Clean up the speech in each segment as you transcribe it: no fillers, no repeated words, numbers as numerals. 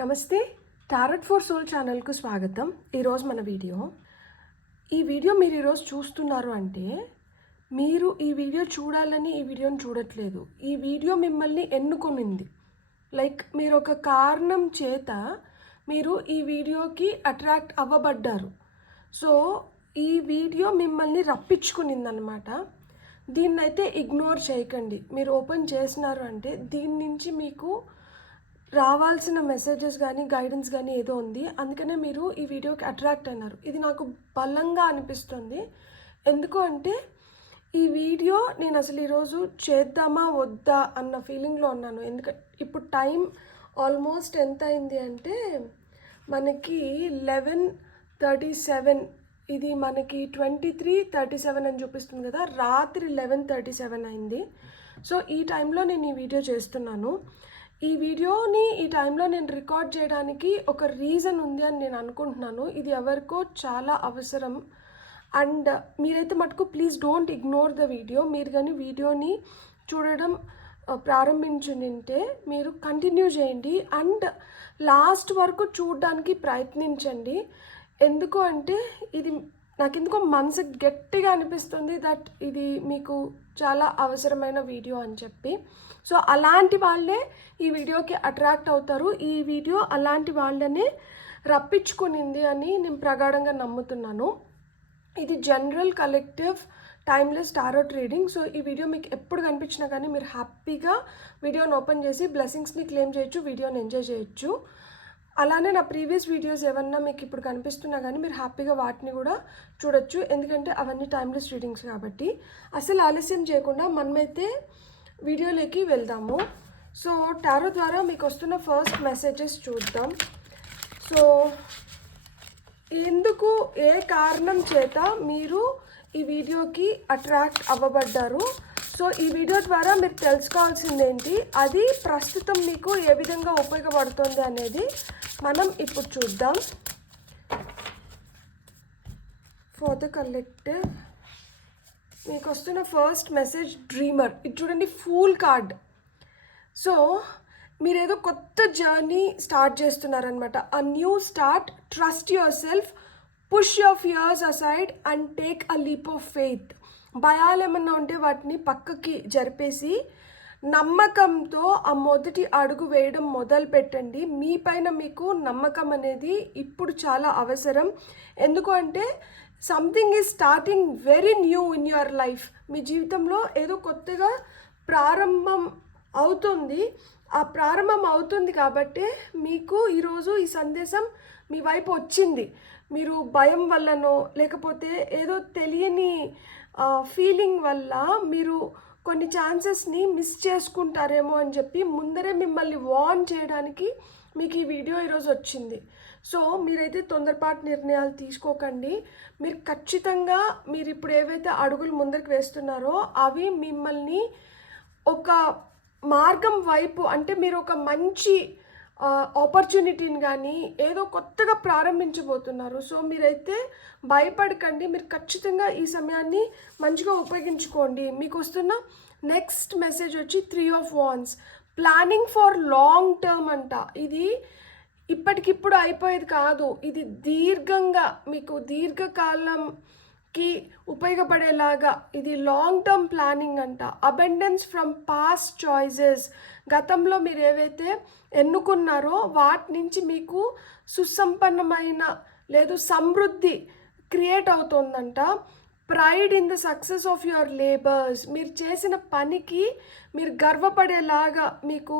నమస్తే tarot for soul ఛానల్కు స్వాగతం. ఈరోజు మన ఈ వీడియో మీరు ఈరోజు చూస్తున్నారు అంటే మీరు ఈ వీడియో చూడాలని ఈ వీడియోని చూడట్లేదు. ఈ వీడియో మిమ్మల్ని ఎన్నుకొనింది. లైక్ మీరు ఒక కారణం చేత మీరు ఈ వీడియోకి అట్రాక్ట్ అవ్వబడ్డారు. సో ఈ వీడియో మిమ్మల్ని రప్పించుకునిందనమాట. దీన్నైతే ఇగ్నోర్ చేయకండి. మీరు ఓపెన్ చేసినారు అంటే దీని నుంచి మీకు రావాల్సిన మెసేజెస్ కానీ గైడెన్స్ కానీ ఏదో ఉంది. అందుకనే మీరు ఈ వీడియోకి అట్రాక్ట్ అయినారు. ఇది నాకు బలంగా అనిపిస్తుంది. ఎందుకు అంటే ఈ వీడియో నేను అసలు ఈరోజు చేద్దామా వద్దా అన్న ఫీలింగ్లో ఉన్నాను. ఎందుకంటే ఇప్పుడు టైం ఆల్మోస్ట్ ఎంత అయింది అంటే మనకి 11:37. ఇది మనకి 23:37 అని చూపిస్తుంది కదా. రాత్రి 11:37 అయింది. సో ఈ టైంలో నేను ఈ వీడియో చేస్తున్నాను. ఈ వీడియోని ఈ టైంలో నేను రికార్డ్ చేయడానికి ఒక రీజన్ ఉంది అని నేను అనుకుంటున్నాను. ఇది ఎవరికో చాలా అవసరం. అండ్ మీరైతే మటుకు please don't ignore the video. మీరు కానీ వీడియోని చూడడం ప్రారంభించుంటే మీరు కంటిన్యూ చేయండి అండ్ లాస్ట్ వరకు చూడడానికి ప్రయత్నించండి. ఎందుకు అంటే ఇది నాకు ఎందుకో మనసుకు గట్టిగా అనిపిస్తుంది దట్ ఇది మీకు చాలా అవసరమైన వీడియో అని చెప్పి. సో అలాంటి వాళ్ళే ఈ వీడియోకి అట్రాక్ట్ అవుతారు. ఈ వీడియో అలాంటి వాళ్ళనే రప్పించుకునింది అని నేను ప్రగాఢంగా నమ్ముతున్నాను. ఇది general collective timeless tarot reading. So ఈ వీడియో మీకు ఎప్పుడు కనిపించినా కానీ మీరు హ్యాపీగా వీడియోని ఓపెన్ చేసి బ్లెస్సింగ్స్ని క్లెయిమ్ చేయొచ్చు, వీడియోని ఎంజాయ్ చేయొచ్చు. అలానే నా ప్రీవియస్ వీడియోస్ ఏమన్నా మీకు ఇప్పుడు కనిపిస్తున్నా కానీ మీరు హ్యాపీగా వాటిని కూడా చూడొచ్చు. ఎందుకంటే అవన్నీ టైమ్లెస్ రీడింగ్స్ కాబట్టి. అసలు ఆలస్యం చేయకుండా మనమైతే వీడియోలోకి వెళ్దాము. సో టారో ద్వారా మీకు వస్తున్న ఫస్ట్ మెసేజెస్ చూద్దాం. సో ఎందుకు ఏ కారణం చేత మీరు ఈ వీడియోకి అట్రాక్ట్ అవ్వబడ్డారు, సో ఈ వీడియో ద్వారా మీరు తెలుసుకోవాల్సింది ఏంటి, అది ప్రస్తుతం మీకు ఏ విధంగా ఉపయోగపడుతుంది అనేది మనం ఇప్పుడు చూద్దాం. ఫర్ ద కలెక్టివ్ మీకు వస్తున్న ఫస్ట్ మెసేజ్ డ్రీమర్. ఇది చూడండి, ఫూల్ కార్డ్. సో మీరు ఏదో కొత్త జర్నీ స్టార్ట్ చేస్తున్నారనమాట. A new start, trust your self, push your fears aside and take a leap of faith. భయాలు ఏమన్నా ఉంటే వాటిని పక్కకి జరిపేసి నమ్మకంతో ఆ మొదటి అడుగు వేయడం మొదలు పెట్టండి. మీ పైన మీకు నమ్మకం అనేది ఇప్పుడు చాలా అవసరం. ఎందుకు అంటే something is starting very new in your life. మీ జీవితంలో ఏదో కొత్తగా ప్రారంభం అవుతుంది. ఆ ప్రారంభం అవుతుంది కాబట్టి మీకు ఈరోజు ఈ సందేశం మీ వైపు వచ్చింది. మీరు భయం వల్లనో లేకపోతే ఏదో తెలియని ఫీలింగ్ వల్ల మీరు కొన్ని ఛాన్సెస్ని మిస్ చేసుకుంటారేమో అని చెప్పి ముందరే మిమ్మల్ని వార్న్ చేయడానికి మీకు ఈ వీడియో ఈరోజు వచ్చింది. సో మీరైతే తొందరపాటు నిర్ణయాలు తీసుకోకండి. మీరు ఖచ్చితంగా మీరు ఇప్పుడు ఏవైతే అడుగులు ముందరికి వేస్తున్నారో అవి మిమ్మల్ని ఒక మార్గం వైపు, అంటే మీరు ఒక మంచి ఆపర్చునిటీని కానీ ఏదో కొత్తగా ప్రారంభించబోతున్నారు. సో మీరైతే భయపడకండి. మీరు ఖచ్చితంగా ఈ సమయాన్ని మంచిగా ఉపయోగించుకోండి. మీకు వస్తున్న నెక్స్ట్ మెసేజ్ వచ్చి 3 of Wands. Planning for long term అంట. ఇది ఇప్పటికిప్పుడు అయిపోయేది కాదు. ఇది దీర్ఘంగా మీకు దీర్ఘకాలంకి ఉపయోగపడేలాగా ఇది లాంగ్ టర్మ్ ప్లానింగ్ అంట. Abundance from past choices. గతంలో మీరు ఏవైతే ఎన్నుకున్నారో వాటి నుంచి మీకు సుసంపన్నమైన లేదు సమృద్ధి క్రియేట్ అవుతుందంట. Pride in the success of your labours. మీరు చేసిన పనికి మీరు గర్వపడేలాగా మీకు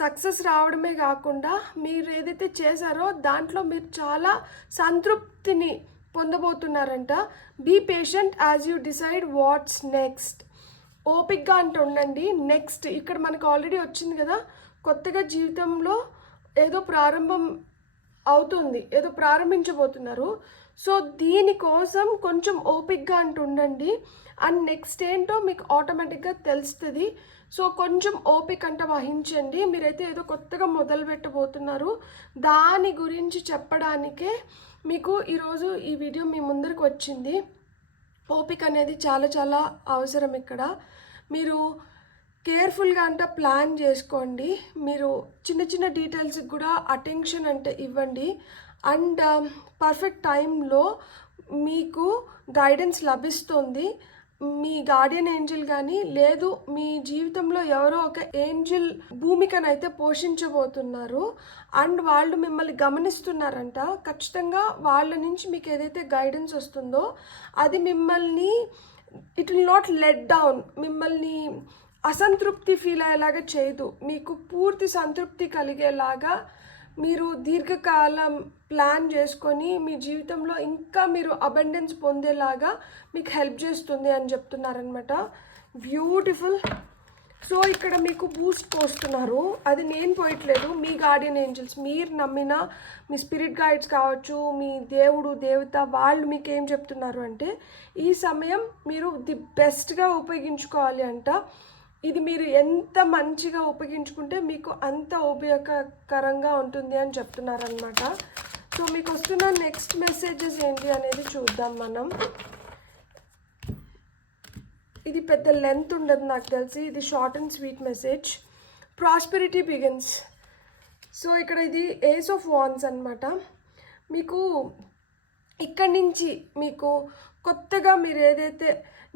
సక్సెస్ రావడమే కాకుండా మీరు ఏదైతే చేశారో దాంట్లో మీరు చాలా సంతృప్తిని పొందబోతున్నారంట. Be patient as you decide what's next. ఓపిక్గా అంటూ ఉండండి. నెక్స్ట్ ఇక్కడ మనకు ఆల్రెడీ వచ్చింది కదా, కొత్తగా జీవితంలో ఏదో ప్రారంభం అవుతుంది, ఏదో ప్రారంభించబోతున్నారు. సో దీనికోసం కొంచెం ఓపిక్గా అంటూ ఉండండి. అండ్ నెక్స్ట్ ఏంటో మీకు ఆటోమేటిక్గా తెలుస్తుంది. సో కొంచెం ఓపిక అంట వహించండి. మీరైతే ఏదో కొత్తగా మొదలు పెట్టబోతున్నారు, దాని గురించి చెప్పడానికే మీకు ఈరోజు ఈ వీడియో మీ ముందరికి వచ్చింది. ఓపిక అనేది చాలా చాలా అవసరం ఇక్కడ. మీరు కేర్ఫుల్గా అంట ప్లాన్ చేసుకోండి. మీరు చిన్న చిన్న డీటెయిల్స్కి కూడా అటెన్షన్ అంటే ఇవ్వండి. అండ్ పర్ఫెక్ట్ టైంలో మీకు గైడెన్స్ లభిస్తుంది. మీ గార్డియన్ ఏంజల్ కానీ లేదు మీ జీవితంలో ఎవరో ఒక ఏంజల్ భూమికనైతే పోషించబోతున్నారు. అండ్ వాళ్ళు మిమ్మల్ని గమనిస్తున్నారంట. ఖచ్చితంగా వాళ్ళ నుంచి మీకు ఏదైతే గైడెన్స్ వస్తుందో అది మిమ్మల్ని it will not let down, మిమ్మల్ని అసంతృప్తి ఫీల్ అయ్యేలాగా చేయదు. మీకు పూర్తి సంతృప్తి కలిగేలాగా మీరు దీర్ఘకాలం ప్లాన్ చేసుకొని మీ జీవితంలో ఇంకా మీరు అబండెన్స్ పొందేలాగా మీకు హెల్ప్ చేస్తుంది అని చెప్తున్నారనమాట. బ్యూటిఫుల్. సో ఇక్కడ మీకు బూస్ట్ పోస్తున్నారు. అది నేను పోయట్లేదు, మీ గార్డియన్ ఏంజల్స్, మీరు నమ్మిన మీ స్పిరిట్ గైడ్స్ కావచ్చు, మీ దేవుడు దేవత, వాళ్ళు మీకు ఏం చెప్తున్నారు అంటే ఈ సమయం మీరు ది బెస్ట్గా ఉపయోగించుకోవాలి అంట. ఇది మీరు ఎంత మంచిగా ఉపయోగించుకుంటే మీకు అంత ఉపయోగకరంగా ఉంటుంది అని చెప్తున్నారనమాట. సో మీకు వస్తున్న నెక్స్ట్ మెసేజెస్ ఏంటి అనేది చూద్దాం మనం. ఇది పెద్ద లెంత్ ఉండదు నాకు తెలిసి, ఇది short and sweet message. Prosperity begins. So ఇక్కడ ఇది ఏస్ ఆఫ్ వాన్స్ అనమాట. మీకు ఇక్కడి నుంచి మీకు కొత్తగా మీరు ఏదైతే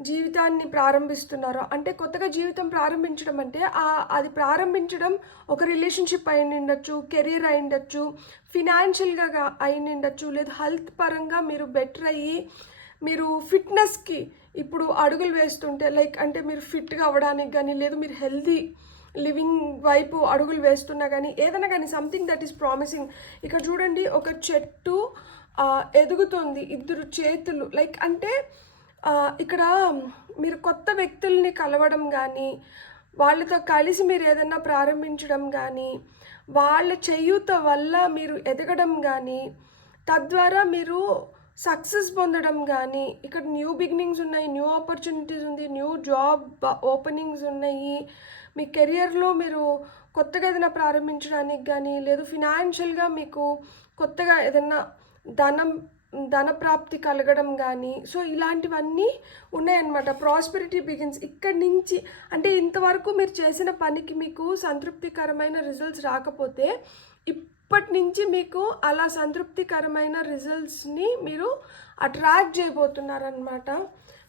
జీవితాన్ని ప్రారంభిస్తున్నారో, అంటే కొత్తగా జీవితం ప్రారంభించడం అంటే అది ప్రారంభించడం ఒక రిలేషన్షిప్ అయి ఉండొచ్చు, కెరీర్ అయి ఉండొచ్చు, ఫినాన్షియల్గా అయి ఉండొచ్చు, లేదా హెల్త్ పరంగా మీరు బెటర్ అయ్యి మీరు ఫిట్నెస్కి ఇప్పుడు అడుగులు వేస్తుంటే, లైక్ అంటే మీరు ఫిట్గా అవ్వడానికి కానీ లేదు మీరు హెల్తీ లివింగ్ వైపు అడుగులు వేస్తున్నా కానీ ఏదైనా కానీ సంథింగ్ దట్ ఈస్ ప్రామిసింగ్. ఇక్కడ చూడండి, ఒక చెట్టు ఎదుగుతుంది, ఇద్దరు చేతులు, లైక్ అంటే ఇక్కడ మీరు కొత్త వ్యక్తుల్ని కలవడం కానీ వాళ్ళతో కలిసి మీరు ఏదైనా ప్రారంభించడం కానీ వాళ్ళ చేయూత వల్ల మీరు ఎదగడం కానీ తద్వారా మీరు సక్సెస్ పొందడం కానీ, ఇక్కడ న్యూ బిగినింగ్స్ ఉన్నాయి, న్యూ ఆపర్చునిటీస్ ఉంది, న్యూ జాబ్ ఓపెనింగ్స్ ఉన్నాయి. మీ కెరియర్లో మీరు కొత్తగా ఏదైనా ప్రారంభించడానికి కానీ లేదు ఫినాన్షియల్గా మీకు కొత్తగా ఏదైనా ధనప్రాప్తి కలగడం కానీ, సో ఇలాంటివన్నీ ఉన్నాయన్నమాట. Prosperity begins. ఇక్కడి నుంచి అంటే ఇంతవరకు మీరు చేసిన పనికి మీకు సంతృప్తికరమైన రిజల్ట్స్ రాకపోతే ఇప్పటి నుంచి మీకు అలా సంతృప్తికరమైన రిజల్ట్స్ని మీరు అట్రాక్ట్ చేయబోతున్నారనమాట.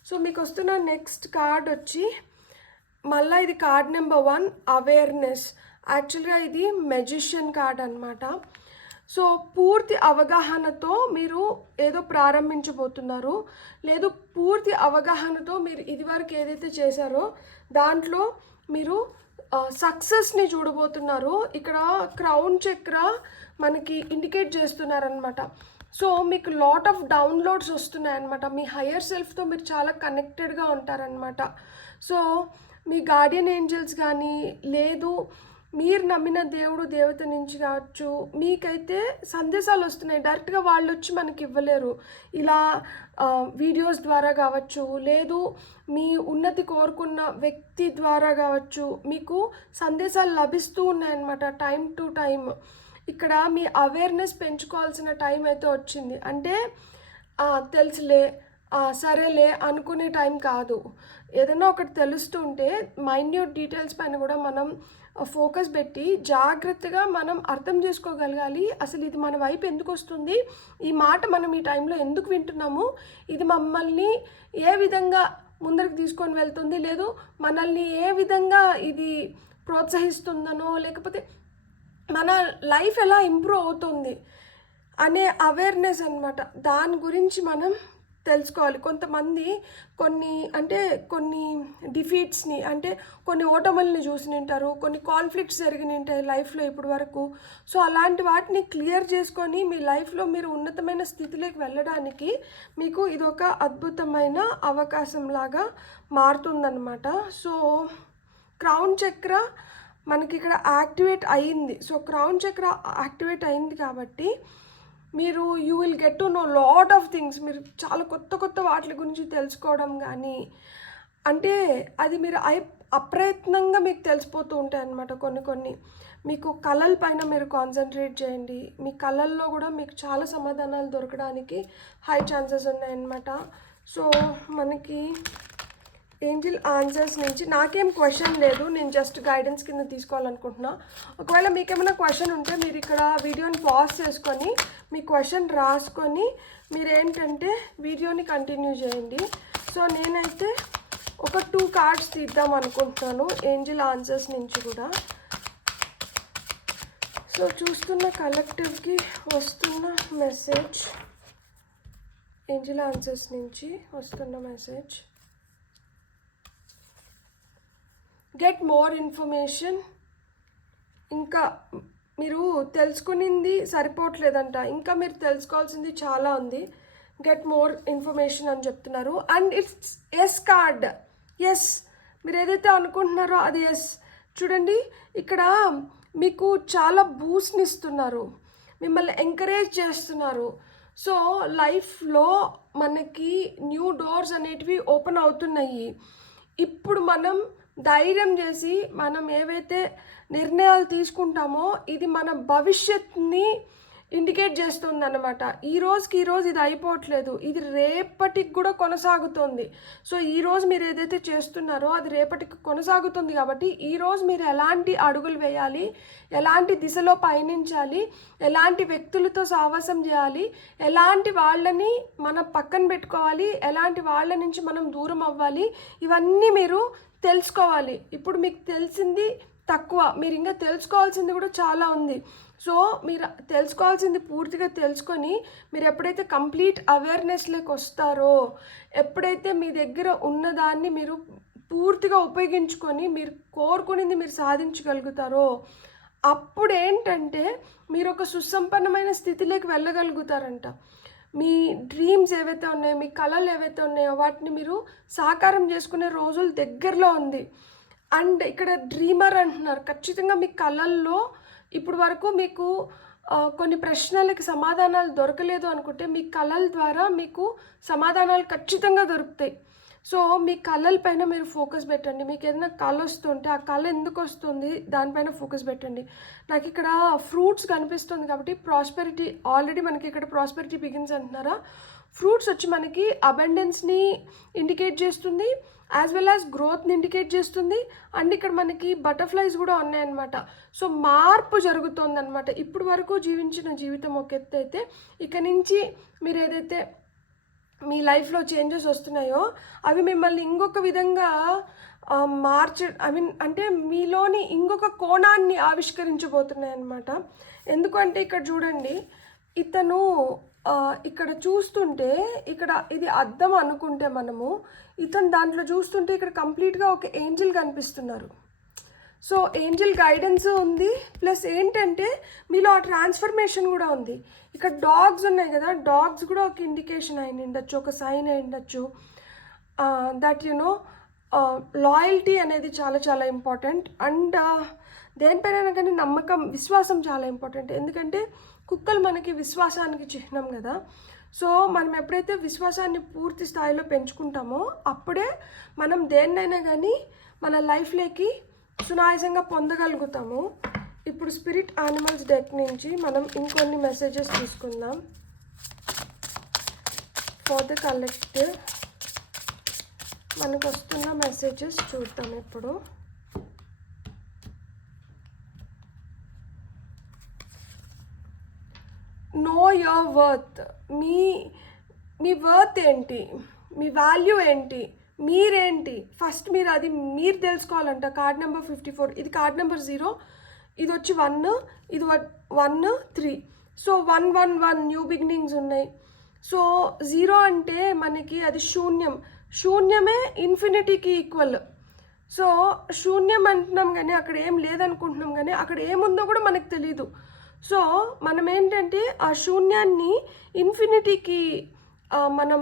సో మీకు వస్తున్న నెక్స్ట్ కార్డ్ వచ్చి మళ్ళీ ఇది కార్డ్ నెంబర్ 1, అవేర్నెస్. యాక్చువల్గా ఇది మెజిషియన్ కార్డ్ అనమాట. సో పూర్తి అవగాహనతో మీరు ఏదో ప్రారంభించబోతున్నారు, లేదు పూర్తి అవగాహనతో మీరు ఇదివరకు ఏదైతే చేశారో దాంట్లో మీరు సక్సెస్ని చూడబోతున్నారు. ఇక్కడ క్రౌన్ చక్ర మనకి ఇండికేట్ చేస్తున్నారనమాట. సో మీకు లాట్ ఆఫ్ డౌన్లోడ్స్ వస్తున్నాయన్నమాట. మీ హయ్యర్ సెల్ఫ్తో మీరు చాలా కనెక్టెడ్గా ఉంటారనమాట. సో మీ గార్డియన్ ఏంజల్స్ కానీ లేదు మీరు నమ్మిన దేవుడు దేవత నుంచి కావచ్చు, మీకైతే సందేశాలు వస్తున్నాయి. డైరెక్ట్గా వాళ్ళు వచ్చి మనకి ఇవ్వలేరు, ఇలా వీడియోస్ ద్వారా కావచ్చు, లేదు మీ ఉన్నతి కోరుకున్న వ్యక్తి ద్వారా కావచ్చు, మీకు సందేశాలు లభిస్తూ ఉన్నాయన్నమాట టైం టు టైం. ఇక్కడ మీ అవేర్నెస్ పెంచుకోవాల్సిన టైం అయితే వచ్చింది. అంటే తెలుసులే సరేలే అనుకునే టైం కాదు. ఏదైనా ఒకటి తెలుస్తుంటే మైన్యూట్ డీటెయిల్స్ పైన కూడా మనం ఫోకస్ పెట్టి జాగ్రత్తగా మనం అర్థం చేసుకోగలగాలి. అసలు ఇది మన వైపు ఎందుకు వస్తుంది, ఈ మాట మనం ఈ టైంలో ఎందుకు వింటున్నాము, ఇది మమ్మల్ని ఏ విధంగా ముందరికి తీసుకొని వెళ్తుంది, లేదు మనల్ని ఏ విధంగా ఇది ప్రోత్సహిస్తుందనో, లేకపోతే మన లైఫ్ ఎలా ఇంప్రూవ్ అవుతుంది అనే అవేర్నెస్ అనమాట. దాని గురించి మనం తెలుసుకోవాలి. కొంతమంది కొన్ని డిఫీట్స్ని అంటే కొన్ని ఓటముల్ని చూసి ఉంటారు, కొన్ని కాన్ఫ్లిక్ట్స్ జరిగి ఉంటాయి లైఫ్లో ఇప్పటి వరకు. సో అలాంటి వాటిని క్లియర్ చేసుకొని మీ లైఫ్లో మీరు ఉన్నతమైన స్థితిలోకి వెళ్ళడానికి మీకు ఇది ఒక అద్భుతమైన అవకాశం లాగా మారుతుందన్నమాట. సో క్రౌన్ చక్ర మనకి ఇక్కడ యాక్టివేట్ అయ్యింది. సో క్రౌన్ చక్ర యాక్టివేట్ అయింది కాబట్టి మీరు you will get to know lot of things. మీరు చాలా కొత్త వాటి గురించి తెలుసుకోవడం కానీ, అంటే అది మీరు అప్రయత్నంగా మీకు తెలిసిపోతూ ఉంటాయి అన్నమాట. కొన్ని మీకు కళల పైన మీరు కాన్సన్ట్రేట్ చేయండి. మీ కళల్లో కూడా మీకు చాలా సమాధానాలు దొరకడానికి హై ఛాన్సెస్ ఉన్నాయన్నమాట. సో మనకి ఏంజిల్ ఆన్సర్స్ నుంచి నాకేం క్వశ్చన్ లేదు, నేను జస్ట్ గైడెన్స్ కింద తీసుకోవాలనుకుంటున్నా. ఒకవేళ మీకేమైనా క్వశ్చన్ ఉంటే మీరు ఇక్కడ వీడియోని పాజ్ చేసుకొని మీ క్వశ్చన్ రాసుకొని మీరు ఏంటంటే వీడియోని కంటిన్యూ చేయండి. సో నేనైతే ఒక 2 కార్డ్స్ తీద్దాం అనుకుంటున్నాను ఏంజిల్ ఆన్సర్స్ నుంచి కూడా. సో చూస్తున్న కలెక్టివ్కి వస్తున్న మెసేజ్, ఏంజిల్ ఆన్సర్స్ నుంచి వస్తున్న మెసేజ్, గెట్ మోర్ ఇన్ఫర్మేషన్. ఇంకా మీరు తెలుసుకునింది సరిపోవట్లేదంట, ఇంకా మీరు తెలుసుకోవాల్సింది చాలా ఉంది. గెట్ మోర్ ఇన్ఫర్మేషన్ అని చెప్తున్నారు. And it's ace card. Yes, మీరు ఏదైతే అనుకుంటున్నారో అది ఎస్. చూడండి ఇక్కడ మీకు చాలా బూస్ట్ని ఇస్తున్నారు, మిమ్మల్ని ఎంకరేజ్ చేస్తున్నారు. సో లైఫ్లో మనకి న్యూ డోర్స్ అనేటివి ఓపెన్ అవుతున్నాయి. ఇప్పుడు మనం ధైర్యం చేసి మనం ఏవైతే నిర్ణయాలు తీసుకుంటామో ఇది మన భవిష్యత్తుని ఇండికేట్ చేస్తుంది అన్నమాట. ఈ రోజుకి ఇది అయిపోవట్లేదు, ఇది రేపటికి కూడా కొనసాగుతుంది. సో ఈరోజు మీరు ఏదైతే చేస్తున్నారో అది రేపటికి కొనసాగుతుంది. కాబట్టి ఈరోజు మీరు ఎలాంటి అడుగులు వేయాలి, ఎలాంటి దిశలో పయనించాలి, ఎలాంటి వ్యక్తులతో సావాసం చేయాలి, ఎలాంటి వాళ్ళని మనం పక్కన పెట్టుకోవాలి, ఎలాంటి వాళ్ళ నుంచి మనం దూరం అవ్వాలి, ఇవన్నీ మీరు తెలుసుకోవాలి. ఇప్పుడు మీకు తెలిసింది తక్కువ, మీరు ఇంకా తెలుసుకోవాల్సింది కూడా చాలా ఉంది. సో మీరు తెలుసుకోవాల్సింది పూర్తిగా తెలుసుకొని మీరు ఎప్పుడైతే కంప్లీట్ అవేర్నెస్లోకి వస్తారో, ఎప్పుడైతే మీ దగ్గర ఉన్నదాన్ని మీరు పూర్తిగా ఉపయోగించుకొని మీరు కోరుకునేది మీరు సాధించగలుగుతారో అప్పుడు ఏంటంటే మీరు ఒక సుసంపన్నమైన స్థితిలోకి వెళ్ళగలుగుతారంట. మీ డ్రీమ్స్ ఏవైతే ఉన్నాయో, మీ కళలు ఏవైతే ఉన్నాయో వాటిని మీరు సాకారం చేసుకునే రోజులు దగ్గరలో ఉంది. అండ్ ఇక్కడ డ్రీమర్ అంటున్నారు. ఖచ్చితంగా మీ కళల్లో ఇప్పుడు వరకు మీకు కొన్ని ప్రశ్నలకి సమాధానాలు దొరకలేదు అనుకుంటే మీ కళల ద్వారా మీకు సమాధానాలు ఖచ్చితంగా దొరుకుతాయి. సో మీ కళల పైన మీరు ఫోకస్ పెట్టండి. మీకు ఏదైనా కళ వస్తుంటే ఆ కళ ఎందుకు వస్తుంది దానిపైన ఫోకస్ పెట్టండి. నాకు ఇక్కడ ఫ్రూట్స్ కనిపిస్తుంది కాబట్టి ప్రాస్పెరిటీ, ఆల్రెడీ మనకి ఇక్కడ ప్రాస్పెరిటీ బిగిన్స్ అంటున్నారా. ఫ్రూట్స్ వచ్చి మనకి అబండెన్స్ని ఇండికేట్ చేస్తుంది, యాజ్ వెల్ యాజ్ గ్రోత్ని ఇండికేట్ చేస్తుంది. అండ్ ఇక్కడ మనకి బటర్ఫ్లైస్ కూడా ఉన్నాయన్నమాట. సో మార్పు జరుగుతుంది అనమాట. ఇప్పుడు వరకు జీవించిన జీవితం ఒక ఎత్తు అయితే ఇక నుంచి మీరు ఏదైతే మీ లైఫ్లో చేంజెస్ వస్తున్నాయో అవి మిమ్మల్ని ఇంకొక విధంగా అంటే మీలోని ఇంకొక కోణాన్ని ఆవిష్కరించబోతున్నాయి అన్నమాట. ఎందుకంటే ఇక్కడ చూడండి, ఇతను ఇక్కడ చూస్తుంటే ఇక్కడ ఇది అద్దం అనుకుంటే మనము, ఇతను దాంట్లో చూస్తుంటే ఇక్కడ కంప్లీట్గా ఒక ఏంజిల్ కనిపిస్తున్నారు. సో ఏంజిల్ గైడెన్స్ ఉంది, ప్లస్ ఏంటంటే మీలో ఆ ట్రాన్స్ఫర్మేషన్ కూడా ఉంది. ఇక్కడ డాగ్స్ ఉన్నాయి కదా, డాగ్స్ కూడా ఒక ఇండికేషన్ అయి ఉండొచ్చు, ఒక సైన్ అయి ఉండొచ్చు. దట్ లాయల్టీ అనేది చాలా చాలా ఇంపార్టెంట్. అండ్ దేనిపైన కానీ నమ్మకం, విశ్వాసం చాలా ఇంపార్టెంట్. ఎందుకంటే కుక్కలు మనకి విశ్వాసానికి చిహ్నం కదా. సో మనం ఎప్పుడైతే విశ్వాసాన్ని పూర్తి స్థాయిలో పెంచుకుంటామో అప్పుడే మనం దేన్నైనా కానీ మన లైఫ్లోకి సునాయాసంగా పొందగలుగుతాము. ఇప్పుడు స్పిరిట్ యానిమల్స్ డెక్ నుంచి మనం ఇంకొన్ని మెసేజెస్ తీసుకుందాం. ఫర్ ద కలెక్టివ్ మనకు వస్తున్న మెసేజెస్ చూద్దాం ఇప్పుడు. Know your worth. మీ వర్త్ ఏంటి, మీ వాల్యూ ఏంటి, మీరేంటి, ఫస్ట్ మీరు తెలుసుకోవాలంట. కార్డ్ నెంబర్ 54, ఇది కార్డ్ నెంబర్ 0, ఇది వచ్చి 1, ఇది 1 3. సో 1 న్యూ బిగినింగ్స్ ఉన్నాయి. సో 0 అంటే మనకి అది శూన్యం, శూన్యమే ఇన్ఫినిటీకి ఈక్వల్. సో శూన్యం అంటున్నాం కానీ అక్కడ ఏం లేదనుకుంటున్నాం, కానీ అక్కడ ఏముందో కూడా మనకు తెలీదు. సో మనం ఏంటంటే ఆ శూన్యాన్ని ఇన్ఫినిటీకి మనం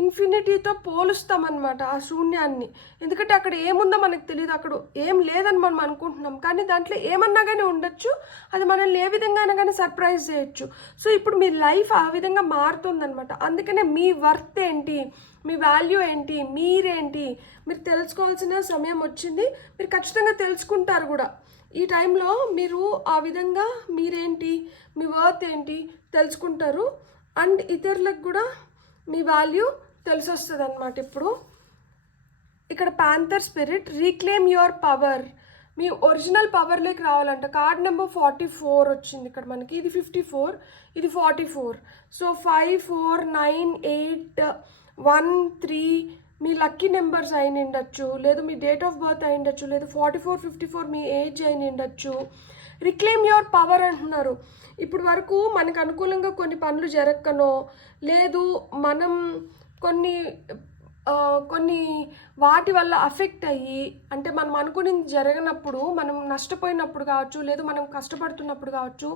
ఇన్ఫినిటీతో పోలుస్తామన్నమాట ఆ శూన్యాన్ని. ఎందుకంటే అక్కడ ఏముందో మనకు తెలియదు, అక్కడ ఏం లేదని మనం అనుకుంటున్నాం, కానీ దాంట్లో ఏమన్నా కానీ ఉండొచ్చు, అది మనల్ని ఏ విధంగా అయినా కానీ సర్ప్రైజ్ చేయొచ్చు. సో ఇప్పుడు మీ లైఫ్ ఆ విధంగా మారుతుందన్నమాట. అందుకనే మీ వర్త్ ఏంటి, మీ వాల్యూ ఏంటి, మీరేంటి మీరు తెలుసుకోవాల్సిన సమయం వచ్చింది. మీరు ఖచ్చితంగా తెలుసుకుంటారు కూడా. ఈ టైంలో మీరు ఆ విధంగా మీరేంటి, మీ వర్త్ ఏంటి తెలుసుకుంటారు. అండ్ ఇతరులకు కూడా మీ వాల్యూ తెలిసొస్తుంది అన్నమాట. ఇప్పుడు ఇక్కడ panther spirit reclaim your power, మీ ఒరిజినల్ పవర్లోకి రావాలంట. కార్డ్ నెంబర్ 44 వచ్చింది ఇక్కడ మనకి. ఇది 54, ఇది 44. సో 5, 4, 9, 8, 1, 3 మీ లక్కీ నెంబర్స్ అయిన ఉండొచ్చు, లేదు మీ డేట్ ఆఫ్ బర్త్ అయి ఉండొచ్చు, లేదు 44, 54 మీ ఏజ్ అయిన ఉండొచ్చు. రిక్లెయిమ్ యువర్ పవర్ అంటున్నారు. ఇప్పుడు వరకు మనకు అనుకూలంగా కొన్ని పనులు జరగకనో, లేదు మనం కొన్ని వాటి వల్ల అఫెక్ట్ అయ్యి, అంటే మనం అనుకునేది జరగనప్పుడు, మనం నష్టపోయినప్పుడు కావచ్చు, లేదు మనం కష్టపడుతున్నప్పుడు కావచ్చు,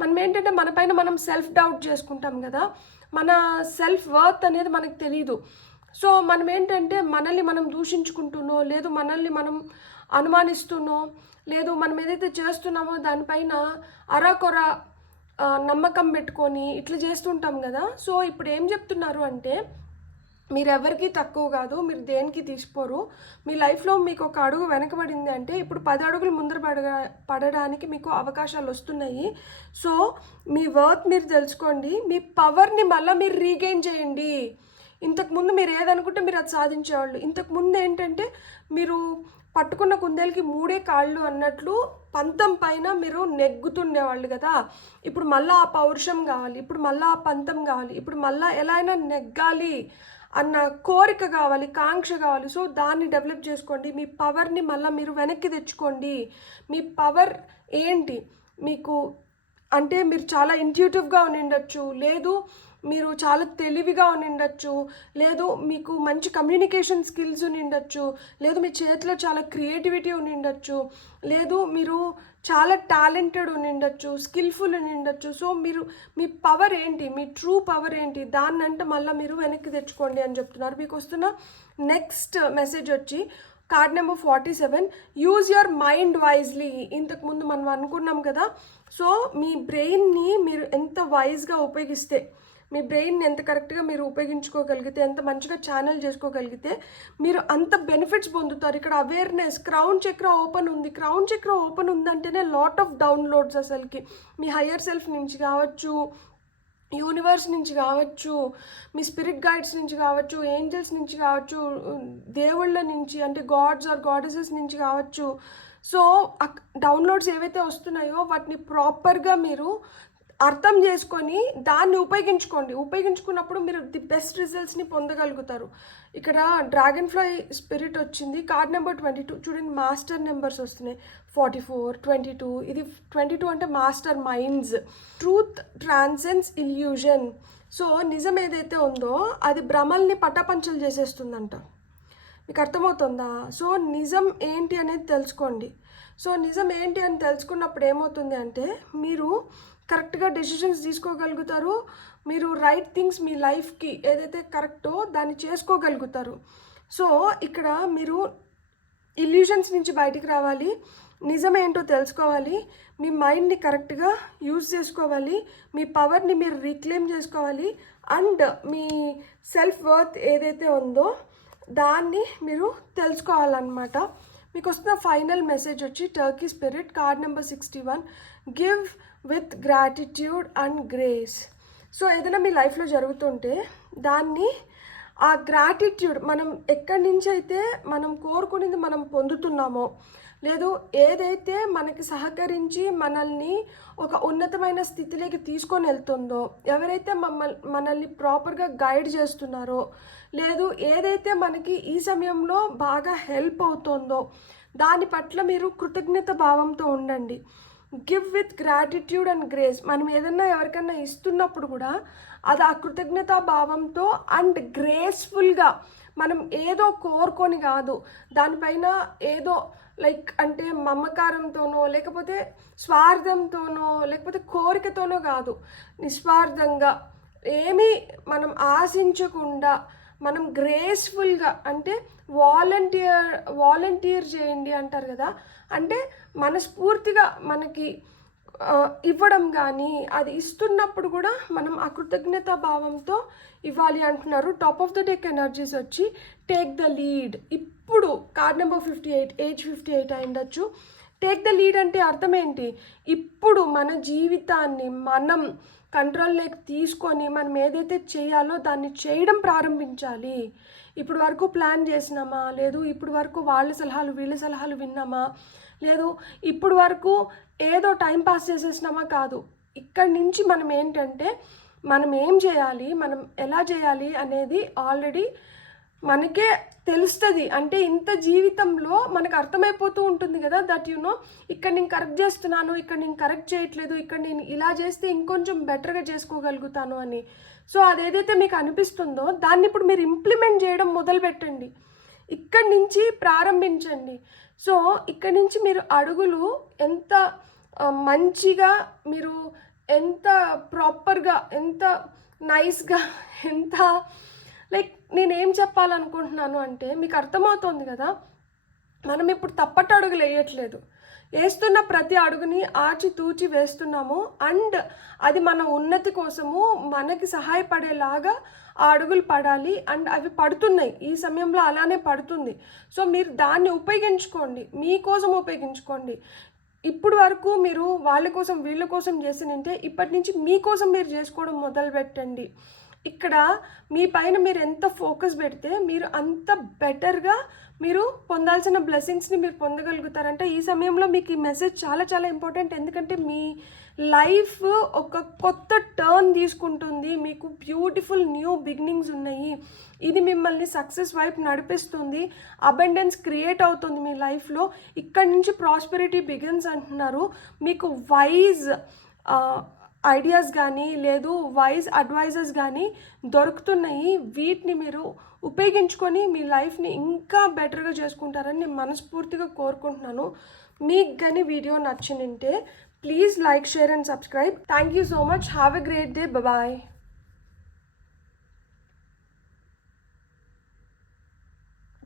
మనం ఏంటంటే మన పైన మనం సెల్ఫ్ డౌట్ చేసుకుంటాం కదా, మన సెల్ఫ్ వర్త్ అనేది మనకు తెలీదు. సో మనం ఏంటంటే మనల్ని మనం దూషించుకుంటున్నో, లేదు మనల్ని మనం అనుమానిస్తున్నో, లేదు మనం ఏదైతే చేస్తున్నామో దానిపైన అరాకొర నమ్మకం పెట్టుకొని ఇట్లా చేస్తుంటాం కదా. సో ఇప్పుడు ఏం చెప్తున్నారు అంటే, మీరు ఎవరికి తక్కువ కాదు, మీరు దేనికి తీసిపోరు. మీ లైఫ్లో మీకు ఒక అడుగు వెనకబడింది అంటే ఇప్పుడు 10 అడుగులు ముందర పడడానికి మీకు అవకాశాలు వస్తున్నాయి. సో మీ వర్త్ మీరు తెలుసుకోండి, మీ పవర్ని మళ్ళీ మీరు రీగెయిన్ చేయండి. ఇంతకుముందు మీరు ఏదనుకుంటే మీరు అది సాధించేవాళ్ళు. ఇంతకుముందు ఏంటంటే మీరు పట్టుకున్న కుందేలకి 3 కాళ్ళు అన్నట్లు పంతం పైన మీరు నెగ్గుతుండేవాళ్ళు కదా. ఇప్పుడు మళ్ళీ ఆ పౌరుషం కావాలి, ఇప్పుడు మళ్ళీ ఆ పంతం కావాలి, ఇప్పుడు మళ్ళీ ఎలా అయినా నెగ్గాలి అన్న కోరిక కావాలి, కాంక్ష కావాలి. సో దాన్ని డెవలప్ చేసుకోండి. మీ పవర్ని మళ్ళీ మీరు వెనక్కి తెచ్చుకోండి. మీ పవర్ ఏంటి మీకు అంటే, మీరు చాలా ఇంట్యూటివ్గా ఉండిండొచ్చు, లేదు మీరు చాలా తెలివిగా ఉండిండొచ్చు, లేదు మీకు మంచి కమ్యూనికేషన్ స్కిల్స్ ఉండిండొచ్చు, లేదు మీ చేతిలో చాలా క్రియేటివిటీ ఉండిండొచ్చు, లేదు మీరు చాలా టాలెంటెడ్ ఉండిండొచ్చు, స్కిల్ఫుల్ ఉండిండొచ్చు. సో మీరు మీ పవర్ ఏంటి, మీ ట్రూ పవర్ ఏంటి, దాన్నంటే మళ్ళీ మీరు వెనక్కి తెచ్చుకోండి అని చెప్తున్నారు. మీకు వస్తున్న నెక్స్ట్ మెసేజ్ వచ్చి card number 47, use your mind wisely. ఇంతకుముందు మనం అనుకున్నాం కదా. సో మీ బ్రెయిన్ని మీరు ఎంత వైజ్గా ఉపయోగిస్తే, మీ బ్రెయిన్ని ఎంత కరెక్ట్గా మీరు ఉపయోగించుకోగలిగితే, ఎంత మంచిగా ఛానల్ చేసుకోగలిగితే మీరు అంత బెనిఫిట్స్ పొందుతారు. ఇక్కడ అవేర్నెస్, క్రౌన్ చక్ర ఓపెన్ ఉంది. క్రౌన్ చక్ర ఓపెన్ ఉందంటేనే లాట్ ఆఫ్ డౌన్లోడ్స్ అసలుకి మీ హయ్యర్ సెల్ఫ్ నుంచి కావచ్చు, యూనివర్స్ నుంచి కావచ్చు, మీ స్పిరిట్ గైడ్స్ నుంచి కావచ్చు, ఏంజల్స్ నుంచి కావచ్చు, దేవుళ్ళ నుంచి అంటే గాడ్స్ ఆర్ గాడెసెస్ నుంచి కావచ్చు. సో డౌన్లోడ్స్ ఏవైతే వస్తున్నాయో వాటిని ప్రాపర్గా మీరు అర్థం చేసుకొని దాన్ని ఉపయోగించుకున్నప్పుడు మీరు ది బెస్ట్ రిజల్ట్స్ని పొందగలుగుతారు. ఇక్కడ డ్రాగన్ ఫ్లై స్పిరిట్ వచ్చింది. కార్డ్ నెంబర్ 22 చూడండి, మాస్టర్ నెంబర్స్ వస్తున్నాయి. 44, 22. ఇది 22 అంటే master minds. Truth transcends illusion. So నిజం ఏదైతే ఉందో అది భ్రమల్ని పటాపంచలు చేసేస్తుందంట. మీకు అర్థమవుతుందా? సో నిజం ఏంటి అనేది తెలుసుకోండి. సో నిజం ఏంటి అని తెలుసుకున్నప్పుడు ఏమవుతుంది అంటే మీరు కరెక్ట్గా డెసిషన్స్ తీసుకోగలుగుతారు. మీరు రైట్ థింగ్స్ మీ లైఫ్కి ఏదైతే కరెక్టో దాన్ని చేసుకోగలుగుతారు. సో ఇక్కడ మీరు ఇల్యూషన్స్ నుంచి బయటికి రావాలి, నిజం ఏంటో తెలుసుకోవాలి, మీ మైండ్ని కరెక్ట్గా యూజ్ చేసుకోవాలి, మీ పవర్ని మీరు రీక్లెయిమ్ చేసుకోవాలి, అండ్ మీ సెల్ఫ్ వర్త్ ఏదైతే ఉందో దాన్ని మీరు తెలుసుకోవాలన్నమాట. మీకు వస్తున్న ఫైనల్ మెసేజ్ వచ్చి Turkey spirit card number 61, give with gratitude and grace. So ఏదైనా మీ లైఫ్లో జరుగుతుంటే దాన్ని ఆ గ్రాటిట్యూడ్ మనం ఎక్కడి నుంచి అయితే మనం కోరుకునేది మనం పొందుతున్నామో, లేదు ఏదైతే మనకి సహకరించి మనల్ని ఒక ఉన్నతమైన స్థితిలోకి తీసుకొని వెళ్తుందో, ఎవరైతే మనల్ని ప్రాపర్గా గైడ్ చేస్తున్నారో, లేదు ఏదైతే మనకి ఈ సమయంలో బాగా హెల్ప్ అవుతుందో దాని పట్ల మీరు కృతజ్ఞత భావంతో ఉండండి. Give with gratitude and grace. మనం ఏదన్నా ఎవరికన్నా ఇస్తున్నప్పుడు కూడా అది ఆ కృతజ్ఞతా భావంతో అండ్ గ్రేస్ఫుల్గా, మనం ఏదో కోరుకొని కాదు, దానిపైన ఏదో లైక్ అంటే మమకారంతోనో, లేకపోతే స్వార్థంతోనో, లేకపోతే కోరికతోనో కాదు, నిస్వార్థంగా ఏమీ మనం ఆశించకుండా మనం గ్రేస్ఫుల్గా అంటే వాలంటీర్ చేయండి అంటారు కదా, అంటే మనస్ఫూర్తిగా మనకి ఇవ్వడం కానీ, అది ఇస్తున్నప్పుడు కూడా మనం ఆ కృతజ్ఞతా భావంతో ఇవ్వాలి అంటున్నారు. Top of the deck energies వచ్చి టేక్ ద లీడ్. ఇప్పుడు కార్డ్ నెంబర్ 58, ఏజ్ 58 అయిండొచ్చు. టేక్ ద లీడ్ అంటే అర్థం ఏంటి? ఇప్పుడు మన జీవితాన్ని మనం కంట్రోల్లోకి తీసుకొని మనం ఏదైతే చేయాలో దాన్ని చేయడం ప్రారంభించాలి. ఇప్పుడు వరకు ప్లాన్ చేసినామా, లేదు ఇప్పుడు వరకు వాళ్ళ సలహాలు వీళ్ళ సలహాలు విన్నామా, లేదు ఇప్పుడు వరకు ఏదో టైం పాస్ చేసేసినామా, కాదు. ఇక్కడి నుంచి మనం ఏంటంటే మనం ఏం చేయాలి, మనం ఎలా చేయాలి అనేది ఆల్రెడీ మనకే తెలుస్తుంది. అంటే ఇంత జీవితంలో మనకు అర్థమైపోతూ ఉంటుంది కదా, దట్ ఇక్కడ నేను కరెక్ట్ చేస్తున్నాను, ఇక్కడ నేను కరెక్ట్ చేయట్లేదు, ఇక్కడ నేను ఇలా చేస్తే ఇంకొంచెం బెటర్గా చేసుకోగలుగుతాను అని. సో అదేదైతే మీకు అనిపిస్తుందో దాన్ని ఇప్పుడు మీరు ఇంప్లిమెంట్ చేయడం మొదలుపెట్టండి. ఇక్కడి నుంచి ప్రారంభించండి. సో ఇక్కడి నుంచి మీరు అడుగులు ఎంత మంచిగా, మీరు ఎంత ప్రాపర్గా, ఎంత నైస్గా, ఎంత లైక్ నేనేం చెప్పాలనుకుంటున్నాను అంటే మీకు అర్థమవుతుంది కదా, మనం ఇప్పుడు తప్పట్టు అడుగులు వేయట్లేదు, వేస్తున్న ప్రతి అడుగుని ఆచితూచి వేస్తున్నాము. అండ్ అది మన ఉన్నతి కోసము మనకి సహాయపడేలాగా ఆ అడుగులు పడాలి. అండ్ అవి పడుతున్నాయి, ఈ సమయంలో అలానే పడుతుంది. సో మీరు దాన్ని ఉపయోగించుకోండి, మీకోసం ఉపయోగించుకోండి. ఇప్పుడు వరకు మీరు వాళ్ళ కోసం వీళ్ళ కోసం చేసినంటే ఇప్పటి నుంచి మీకోసం మీరు చేసుకోవడం మొదలుపెట్టండి. ఇక్కడ మీ పైన మీరు ఎంత ఫోకస్ పెడితే మీరు అంత బెటర్గా మీరు పొందాల్సిన బ్లెస్సింగ్స్ని మీరు పొందగలుగుతారంటే ఈ సమయంలో మీకు ఈ మెసేజ్ చాలా చాలా ఇంపార్టెంట్. ఎందుకంటే మీ లైఫ్ ఒక కొత్త టర్న్ తీసుకుంటుంది, మీకు బ్యూటిఫుల్ న్యూ బిగినింగ్స్ ఉన్నాయి. ఇది మిమ్మల్ని సక్సెస్ వైపు నడిపిస్తుంది, అబండెన్స్ క్రియేట్ అవుతుంది మీ లైఫ్లో. ఇక్కడి నుంచి ప్రాస్పెరిటీ బిగిన్స్ అంటున్నారు. మీకు వైజ్ ఐడియాస్ కానీ లేదు వైజ్ అడ్వైజర్స్ కానీ దొరుకుతున్నాయి. వీటిని మీరు ఉపయోగించుకొని మీ లైఫ్ని ఇంకా బెటర్గా చేసుకుంటారని నేను మనస్ఫూర్తిగా కోరుకుంటున్నాను. మీకు కానీ వీడియో నచ్చినంటే please like, share and subscribe. Thank you so much. Have a great day. Bye.